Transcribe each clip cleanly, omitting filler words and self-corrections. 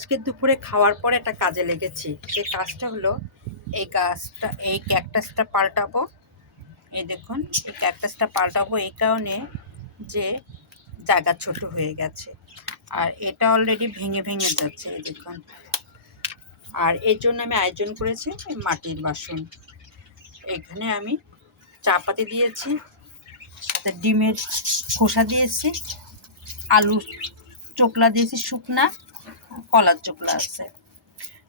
আজকে দুপুরে খাওয়ার পর একটা কাজে লেগেছি। সেই কাজটা হলো এই ক্যাকটাসটা পাল্টাবো। এই দেখুন, এই ক্যাকটাসটা পাল্টাবো এই কারণে যে জায়গা ছোট হয়ে গেছে, আর এটা অলরেডি ভেঙে ভেঙে যাচ্ছে, এই দেখুন। আর এর জন্য আমি আয়োজন করেছি মাটির বাসন। এখানে আমি চা পাতি দিয়েছি, সাথে ডিমের খোসা দিয়েছি, আলু চোকলা দিয়েছি, শুকনা কলার চোকলা আছে।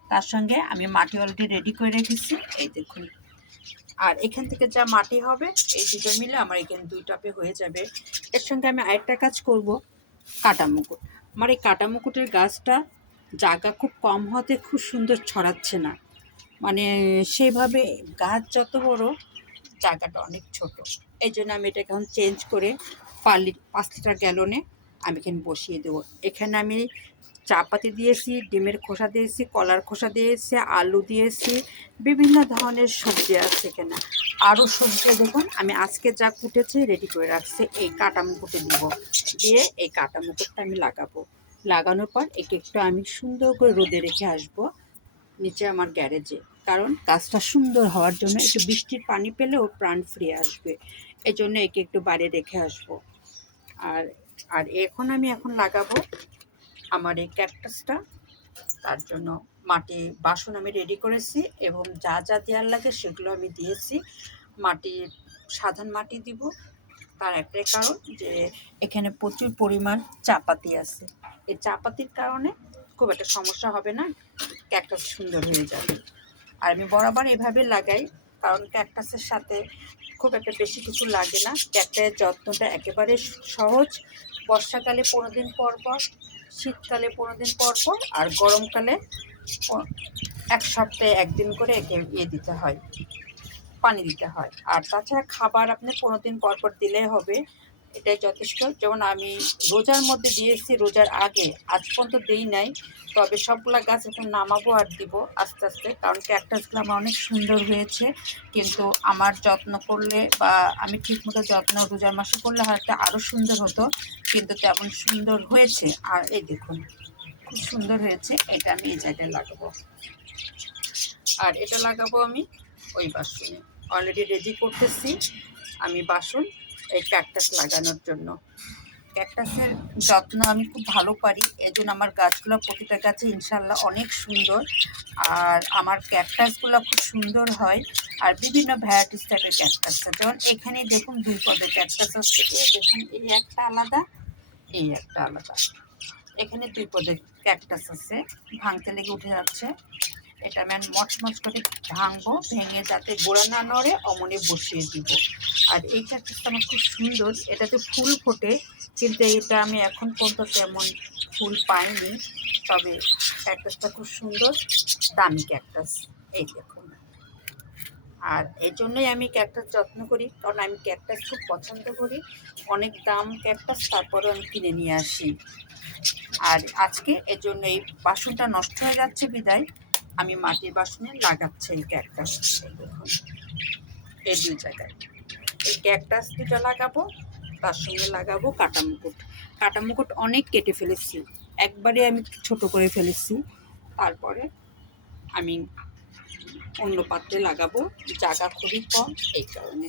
তার সঙ্গে আমি মাটি অলরেডি রেডি করে রেখেছি, এই দেখুন। আর এখান থেকে যা মাটি হবে এই দুটো মিলে আমার এখানে 2 টাপে হয়ে যাবে। এর সঙ্গে আমি আরেকটা কাজ করব, কাটা মুকুট। আমার এই কাটা মুকুটের গাছটা জায়গা খুব কম হতে খুব সুন্দর ছড়াচ্ছে না, মানে সেইভাবে গাছ যত বড়, জায়গাটা অনেক ছোট। এই জন্য আমি এটা এখন চেঞ্জ করে 5 লিটার গ্যালনে আমি এখানে বসিয়ে দেবো। এখানে আমি চা পাতি দিয়েছি, ডিমের খোসা দিয়েছি, কলার খোসা দিয়েছি, আলু দিয়েছি, বিভিন্ন ধরনের সবজি আছে এখানে। আরও সবজি দেখুন আমি আজকে যা কুটেছি রেডি করে রাখছি, এই কাটা মুকুটে দিব। দিয়ে এই কাটা মুকুটটা আমি লাগাবো। লাগানোর পর একে একটু আমি সুন্দর করে রোদে রেখে আসবো নিচে আমার গ্যারেজে, কারণ গাছটা সুন্দর হওয়ার জন্য একটু বৃষ্টির পানি পেলে ও প্রাণ ফিরে আসবে। এই জন্য একে একটু বাইরে রেখে আসবো। আর আর এখন লাগাবো আমার এই ক্যাকটাসটা। তার জন্য মাটি বাসন আমি রেডি করেছি এবং যা যা দেওয়ার লাগে সেগুলো আমি দিয়েছি। মাটি সাধারণ মাটি দিব, তার একটাই কারণ যে এখানে প্রচুর পরিমাণ চাপাতি আছে। এই চাপাতির কারণে খুব একটা সমস্যা হবে না, ক্যাকটাস সুন্দর হয়ে যাবে। আর আমি বরাবর এভাবে লাগাই, কারণ ক্যাকটাসের সাথে খুব একটা বেশি কিছু লাগে না। ক্যাকটাসের যত্নটা একেবারে সহজ। বর্ষাকালে 15 দিন পর পর, শীতকালে 15 দিন পর পর, আর গরমকালে 1 সপ্তাহে 1 দিন করে একে দিতে হয়, পানি দিতে হয়। আর তাছাড়া খাবার আপনি 15 দিন পর পর দিলেই হবে, এটাই যথেষ্ট। যেমন আমি রোজার মধ্যে দিয়েছি, রোজার আগে আজ পর্যন্ত দিই নাই। তবে সবগুলা গাছ এখন নামাবো আর দিব আস্তে আস্তে, কারণ ক্যাকটাসগুলো আমার অনেক সুন্দর হয়েছে। কিন্তু আমার যত্ন করলে বা আমি ঠিকমতো যত্ন রোজার মাসে করলে হয়তো আরও সুন্দর হতো, কিন্তু তেমন সুন্দর হয়েছে। আর এই দেখুন খুব সুন্দর হয়েছে। এটা আমি এই জায়গায় লাগাবো, আর এটা লাগাবো আমি ওই বাসনে। অলরেডি রেডি করতেছি আমি বাসন এই ক্যাকটাস লাগানোর জন্য। ক্যাকটাসের যত্ন আমি খুব ভালো পারি, এজন্য আমার গাছগুলো প্রতিটা গাছে ইনশাল্লাহ অনেক সুন্দর। আর আমার ক্যাকটাসগুলো খুব সুন্দর হয়। আর বিভিন্ন ভ্যারাইটিস টাইপের ক্যাকটাস আছে, যেমন এখানে দেখুন 2 পদের ক্যাকটাস আছে। এই দেখুন, এই একটা আলাদা, এই একটা আলাদা। এখানে 2 পদের ক্যাকটাস আছে, ভাঙতে লেগে উঠে যাচ্ছে। এটা আমি মচমচ করে ভাঙবো, ভেঙে যাতে গোড়া না নড়ে অমনি বসিয়ে দিব। আর এই ক্যাকটাসটা আমার খুব সুন্দর, এটাতে ফুল ফোটে, কিন্তু এটা আমি এখন পর্যন্ত তেমন ফুল পাইনি। তবে ক্যাকটাসটা খুব সুন্দর, দামি ক্যাকটাস, এই দেখুন। আর এই জন্যই আমি ক্যাকটাস যত্ন করি, কারণ আমি ক্যাকটাস খুব পছন্দ করি। অনেক দাম ক্যাকটাস, তারপরেও আমি কিনে নিয়ে আসি। আর আজকে এর জন্য এই বাসনটা নষ্ট হয়ে যাচ্ছে বিদায় আমি মাটির বাসনে লাগাচ্ছি এই ক্যাকটাস। দেখুন এই 2 জায়গায় এই ক্যাকটাস 2টা লাগাবো, তার সঙ্গে লাগাবো কাটা মুকুট। কাটা মুকুট অনেক কেটে ফেলেছি, একবারে আমি ছোট করে ফেলেছি। তারপরে আমি অন্য পাত্রে লাগাবো, জায়গা খুবই কম এই কারণে।